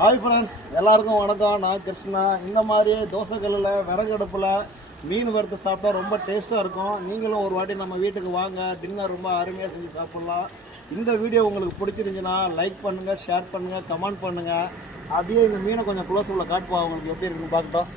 Hi friends, எல்லாருக்கும் வணக்கம். நான் கிருஷ்ணா. இந்த மாதிரி தோசைக்கல்லில் விறகு அடுப்பில் மீன் வறுத்து சாப்பிட்டா ரொம்ப டேஸ்ட்டாக இருக்கும். நீங்களும் ஒரு வாட்டி நம்ம வீட்டுக்கு வாங்க, டின்னர் ரொம்ப அருமையாக செஞ்சு சாப்பிட்லாம். இந்த வீடியோ உங்களுக்கு பிடிச்சிருந்துச்சுன்னா லைக் பண்ணுங்கள், ஷேர் பண்ணுங்கள், கமெண்ட் பண்ணுங்கள். அப்படியே இந்த மீனை கொஞ்சம் க்ளோஸ் உள்ள காட்டுப்பா, உங்களுக்கு எப்படி இருக்குன்னு பார்க்கட்டும்.